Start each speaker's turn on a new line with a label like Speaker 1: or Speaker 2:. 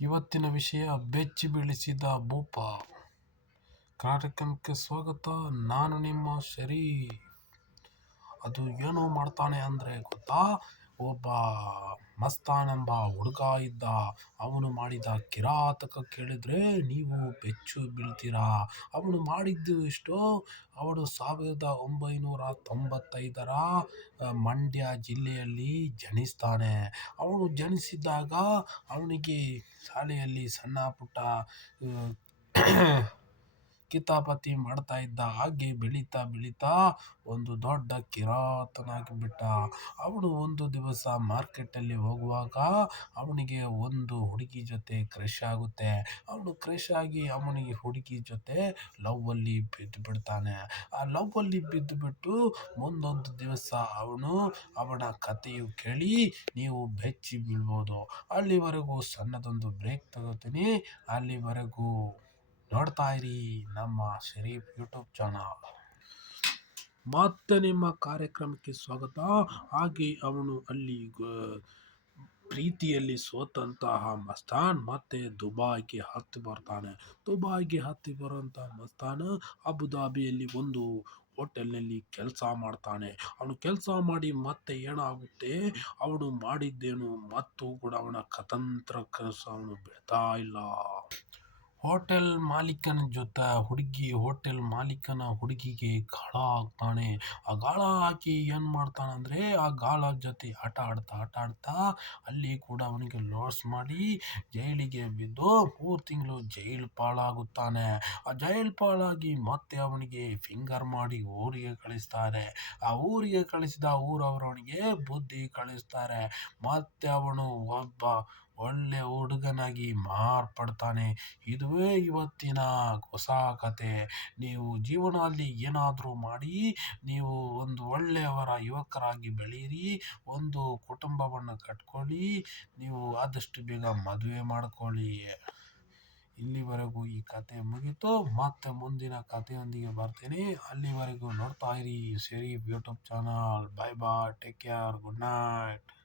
Speaker 1: ಇವತ್ತಿನ ವಿಷಯ ಬೆಚ್ಚಿ ಬೀಳಿಸಿದ ಭೂಪ. ಕಾರ್ಯಕ್ರಮಕ್ಕೆ ಸ್ವಾಗತ. ನಾನು ನಿಮ್ಮ ಶರೀ ಅದು ಏನೋ ಮಾಡ್ತಾನೆ ಅಂದರೆ ಗೊತ್ತಾ? ಒಬ್ಬ ಮಸ್ತಾನೆಂಬ ಹುಡುಗ ಇದ್ದ, ಅವನು ಮಾಡಿದ ಕಿರಾತಕ ಕೇಳಿದ್ರೆ ನೀವು ಬೆಚ್ಚು ಬೀಳ್ತೀರಾ? ಅವನು ಮಾಡಿದ್ದು ಎಷ್ಟು? ಅವನು ಸಾವಿರದ ಒಂಬೈನೂರ ತೊಂಬತ್ತೈದರ ಮಂಡ್ಯ ಜಿಲ್ಲೆಯಲ್ಲಿ ಜನಿಸ್ತಾನೆ. ಅವನು ಜನಿಸಿದಾಗ ಅವನಿಗೆ ಶಾಲೆಯಲ್ಲಿ ಸಣ್ಣ ಪುಟ್ಟ ಕಿತಾಪತಿ ಮಾಡ್ತಾ ಇದ್ದ ಹಾಗೆ ಬೆಳೀತಾ ಬೆಳೀತಾ ಒಂದು ದೊಡ್ಡ ಕಿರಾತನಾಗಿ ಬಿಟ್ಟ. ಅವನು ಒಂದು ದಿವಸ ಮಾರ್ಕೆಟಲ್ಲಿ ಹೋಗುವಾಗ ಅವನಿಗೆ ಒಂದು ಹುಡುಗಿ ಜೊತೆ ಕ್ರಶ್ ಆಗುತ್ತೆ. ಅವನು ಕ್ರಶ್ ಆಗಿ ಅವನಿಗೆ ಹುಡುಗಿ ಜೊತೆ ಲವ್ವಲ್ಲಿ ಬಿದ್ದು ಬಿಡ್ತಾನೆ. ಆ ಲವ್ವಲ್ಲಿ ಬಿದ್ದು ಬಿಟ್ಟು ಮುಂದೊಂದು ದಿವಸ ಅವನು ಅವನ ಕಥೆಯು ಕೇಳಿ ನೀವು ಬೆಚ್ಚಿ ಬೀಳ್ಬೋದು. ಅಲ್ಲಿವರೆಗೂ ಸಣ್ಣದೊಂದು ಬ್ರೇಕ್ ತಗೋತೀನಿ. ಅಲ್ಲಿವರೆಗೂ ನೋಡ್ತಾ ಇರಿ ನಮ್ಮ ಶರೀಫ್ ಯೂಟ್ಯೂಬ್ ಚಾನಲ್. ಮತ್ತೆ ನಿಮ್ಮ ಕಾರ್ಯಕ್ರಮಕ್ಕೆ ಸ್ವಾಗತ. ಹಾಗೆ ಅವನು ಅಲ್ಲಿ ಪ್ರೀತಿಯಲ್ಲಿ ಸೋತಂತಹ ಮಸ್ತಾನ್ ಮತ್ತೆ ದುಬಾಯ್ಗೆ ಹತ್ತಿ ಬರ್ತಾನೆ. ದುಬಾಯ್ಗೆ ಹತ್ತಿ ಬರುವಂತಹ ಮಸ್ತಾನ್ ಅಬುದಾಬಿಯಲ್ಲಿ ಒಂದು ಹೋಟೆಲ್ನಲ್ಲಿ ಕೆಲಸ ಮಾಡ್ತಾನೆ. ಅವನು ಕೆಲಸ ಮಾಡಿ ಮತ್ತೆ ಏನಾಗುತ್ತೆ? ಅವನು ಮಾಡಿದ್ದೇನು ಮತ್ತು ಕೂಡ ಅವನ ಕತಂತ್ರ ಕೆಲಸ ಅವನು ಬಿಡ್ತಾ ಇಲ್ಲ. ಹೋಟೆಲ್ ಮಾಲೀಕನ ಜೊತೆ ಹುಡುಗಿ, ಹೋಟೆಲ್ ಮಾಲೀಕನ ಹುಡುಗಿಗೆ ಗಾಳ ಹಾಕ್ತಾನೆ ಆ ಗಾಳ ಹಾಕಿ ಏನು ಮಾಡ್ತಾನಂದರೆ ಆ ಗಾಳ ಜೊತೆ ಆಟ ಆಡ್ತಾ ಆಟ ಆಡ್ತಾ ಅಲ್ಲಿ ಕೂಡ ಅವನಿಗೆ ಲಾಸ್ ಮಾಡಿ ಜೈಲಿಗೆ ಬಿದ್ದು ಮೂರು ತಿಂಗಳು ಜೈಲು ಪಾಲಾಗುತ್ತಾನೆ ಆ ಜೈಲು ಪಾಲಾಗಿ ಮತ್ತೆ ಅವನಿಗೆ ಫಿಂಗರ್ ಮಾಡಿ ಊರಿಗೆ ಕಳಿಸ್ತಾರೆ. ಆ ಊರಿಗೆ ಕಳಿಸಿದ ಊರವರವನಿಗೆ ಬುದ್ಧಿ ಕಳಿಸ್ತಾರೆ. ಮತ್ತೆ ಅವನು ಒಬ್ಬ ಒಳ್ಳೆ ಹುಡುಗನಾಗಿ ಮಾರ್ಪಡ್ತಾನೆ. ಇದುವೇ ಇವತ್ತಿನ ಹೊಸ ಕತೆ. ನೀವು ಜೀವನದಲ್ಲಿ ಏನಾದರೂ ಮಾಡಿ, ನೀವು ಒಂದು ಒಳ್ಳೆಯವರ ಯುವಕರಾಗಿ ಬೆಳೀರಿ, ಒಂದು ಕುಟುಂಬವನ್ನು ಕಟ್ಕೊಳ್ಳಿ, ನೀವು ಆದಷ್ಟು ಬೇಗ ಮದುವೆ ಮಾಡ್ಕೊಳ್ಳಿ. ಇಲ್ಲಿವರೆಗೂ ಈ ಕತೆ ಮುಗೀತು. ಮತ್ತೆ ಮುಂದಿನ ಕಥೆಯೊಂದಿಗೆ ಬರ್ತೀನಿ. ಅಲ್ಲಿವರೆಗೂ ನೋಡ್ತಾ ಇರಿ. ಸೇರಿ YouTube channel. Bye bye take care good night